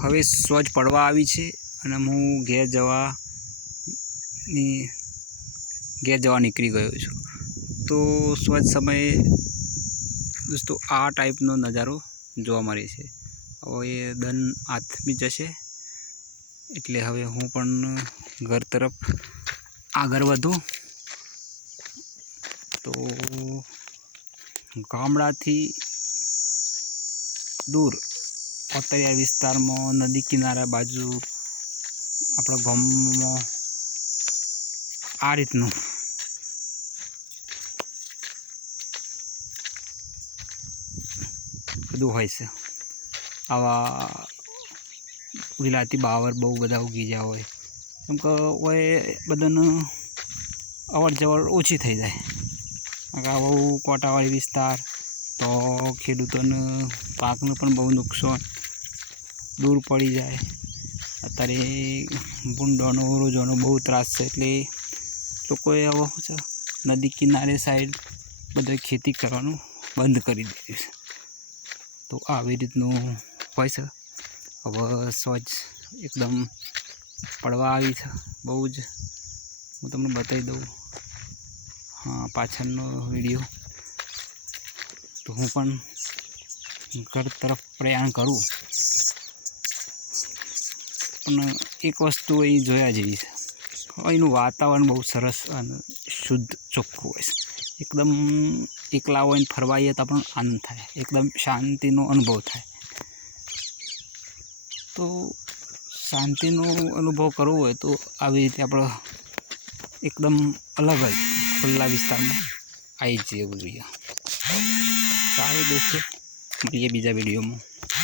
હવે સોજ પડવા આવી છે અને હું ઘેર જવા નીકળી ગયો છું। તો સોજ સમયે દોસ્તો આ ટાઈપનો નજારો જોવા મળે છે। હવે એ દન આથમી જશે એટલે હવે હું પણ ઘર તરફ આગળ વધું। તો ગામડાથી દૂર અત્યારે વિસ્તારમાં નદી કિનારા બાજુ આપણા ગામમાં આ રીતનું બધું હોય છે। આવા વિલાતી બાવર બહુ બધા ઉગી ગયા હોય, કેમ કે હોય બધાને અવર જવર ઓછી થઈ જાય। આવો કોટાવાળી વિસ્તાર તો ખેડૂતોને પાકને પણ બહુ નુકસાન દૂર પડી જાય। અત્યારે ભૂંડોનો રોજોનો બહુ ત્રાસ છે, એટલે લોકોએ આવો છે નદી કિનારે સાઈડ બધે ખેતી કરવાનું બંધ કરી દીધું છે। તો આવી રીતનું હોય છે। હવે સોજ એકદમ પડવા આવી છે બહુ જ, હું તમને બતાવી દઉં હા પાછળનો વિડીયો। તો હું પણ ઘર તરફ પ્રયાણ કરું, પણ એક વસ્તુ અહીં જોયા જેવી છે, અહીંનું વાતાવરણ બહુ સરસ અને શુદ્ધ ચોખ્ખું હોય છે। એકદમ એકલા હોય ને ફરવાઈએ તો પણ આનંદ થાય, એકદમ શાંતિનો અનુભવ થાય। તો શાંતિનો અનુભવ કરવો હોય તો આવી રીતે આપણે એકદમ અલગ જ ખુલ્લા વિસ્તારમાં આવી જવું જોઈએ। સારું દોસ્તો, મળીએ બીજા વિડીયોમાં।